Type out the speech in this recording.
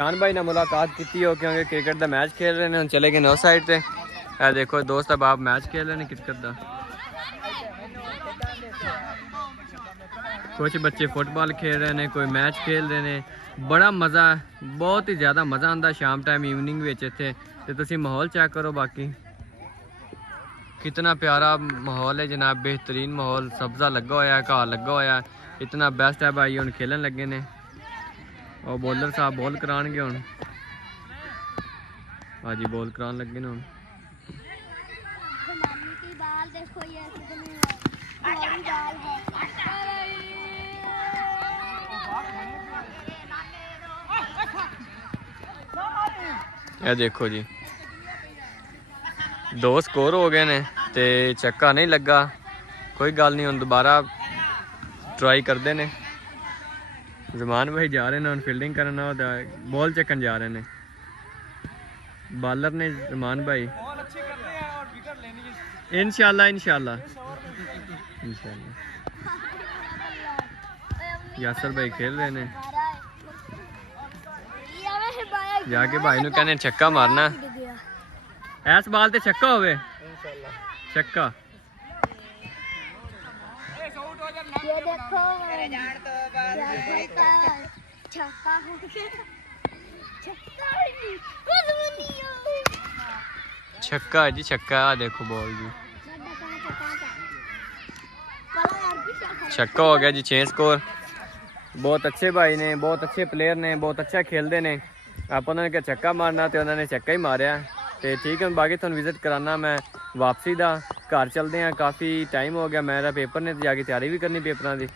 शान भाई ने मुलाकात की हो क्योंकि क्रिकेट का मैच खेल रहे हैं, चले गए उस साइड से। देखो दोस्त अब आप मैच खेल रहे हैं क्रिकेट का। कुछ बच्चे फुटबॉल खेल रहे हैं, कोई मैच खेल रहे हैं। बड़ा मज़ा, बहुत ही ज़्यादा मज़ा आता शाम टाइम ईवनिंग में इत्थे। तो तुसी माहौल चेक करो, बाकी कितना प्यारा माहौल है जनाब, बेहतरीन माहौल, सब्ज़ा लगा होया, घाह लगा होया, इतना बेस्ट है भाई। हुण खेलन लगे ने और बॉलर साहब बॉल कराएंगे हुण। हाँ जी, बॉल कराने लगे ने हुण। ये देखो जी, 2 स्कोर हो गए ने ते चक्का नहीं लगा। कोई गल नहीं, हुण दोबारा ट्राई करते ने। जमान भाई जा रहे हैं हुण फील्डिंग करना, बॉल चकन जा रहे हैं बॉलर ने जमान भाई। इंशाल्लाह इंशाल्लाह इंशाल्लाह। यासर भाई खेल रहे हैं, जाके भाई नु कहने छक्का मारना। ऐस बाल ते छक्का होवे, छक्का। ये देखो छक्का हो गया, छक्का है जी, छक्का। देखो बॉल जी, छक्का हो गया जी। 6 स्कोर। बहुत अच्छे भाई ने, बहुत अच्छे प्लेयर ने, बहुत अच्छा खेलते हैं। आप उन्होंने क्या छक्का मारना तो उन्होंने छक्का ही मारिया। तो ठीक है, बाकी तुम विजिट कराना मैं वापसी का। घर चलते हैं, काफ़ी टाइम हो गया। मेरा पेपर ने तो जाके तैयारी भी करनी पेपरों की।